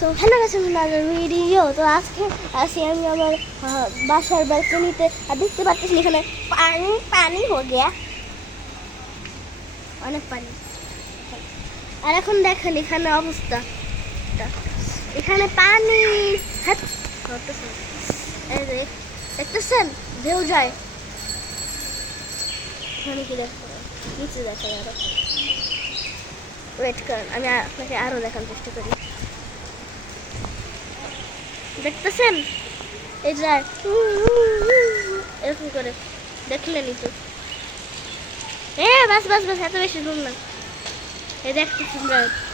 So hello গাছের video তো আজকে আসি আমি আমার বাসার ব্যালকনিতে আর দেখতে পাচ্ছি এখানে পানি পানি হয়ে গিয়া। অনেক পানি। আর এখন দেখেন এখানে অবস্থা। এখানে পানি। হ্যাঁ, দেখতেছেন? ঢেউ যায়। এখানে কি দেখতে নিচে দেখা আরও ওয়েট করেন আমি আপনাকে আরও দেখার চেষ্টা করি। দেখতেছেন? এই যে, এরকম করে দেখলেনই তো এ, বাস বাস বাস, এত বেশি ঘুম না। এই দেখতেছেন।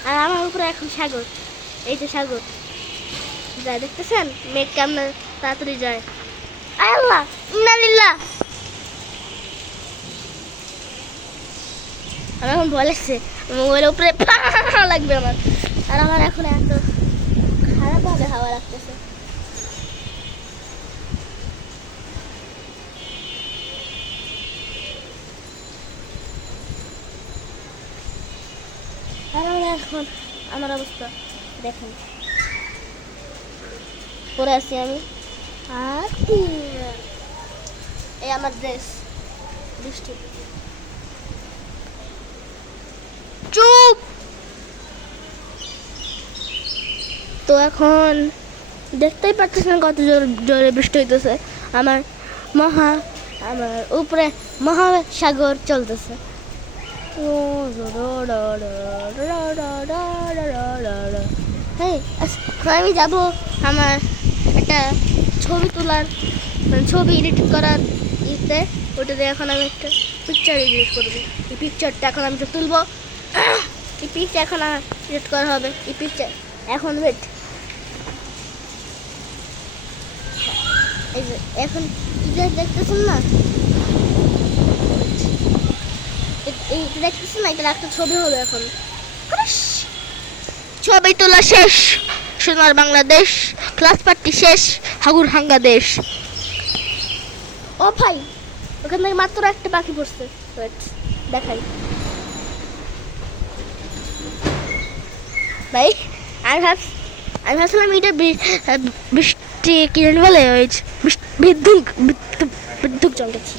আর আমার উপরে এখন সাগর। এই যে সাগর। যায়, দেখতেছেন? মেঘ কেমন তাড়াতাড়ি যায়। আল্লাহ ইন্নালিল্লাহ আমার এখন বলেছে মোবাইলের উপরে লাগবে আমার। আর আমার এখন এত খারাপভাবে হাওয়া লাগতেছে। এখন? আমার অবস্থা দেখেন। পরে আছি আমি। আর এই আমার ড্রেস বৃষ্টি। চুপ! তো এখন দেখতেই পাচ্ছেন কত জোর, জোরে বৃষ্টি হইতেছে। আমার মহা, আমার উপরে মহাসাগর চলতেছে। হ্যাঁ আমি যাব আমার একটা ছবি তোলার মানে ছবি এডিট করার ইতে। ওটাতে এখন আমি একটা পিকচার এডিট করব। এই পিকচারটা এখন আমি তো তুলবো। এই পিকচার এখন এডিট করা হবে। এই পিকচার এখন ওয়েট এখন দেখতেছেন না? দেখতেছেন না এটা একটা ছবি হবে এখন। ছবি তোলা শেষ সোনার বাংলাদেশ ক্লাস পার্টি শেষ হাগুর হাঙ্গা দেশ। ও ভাই ওখান থেকে মাত্র একটা পাখি পড়ছে। দেখাই। ভাই আমি ভাব আমি ভাবছিলাম এটা বৃষ্টি কি বলে ওই বিদ্যুৎ বিদ্যুৎ চমকেছে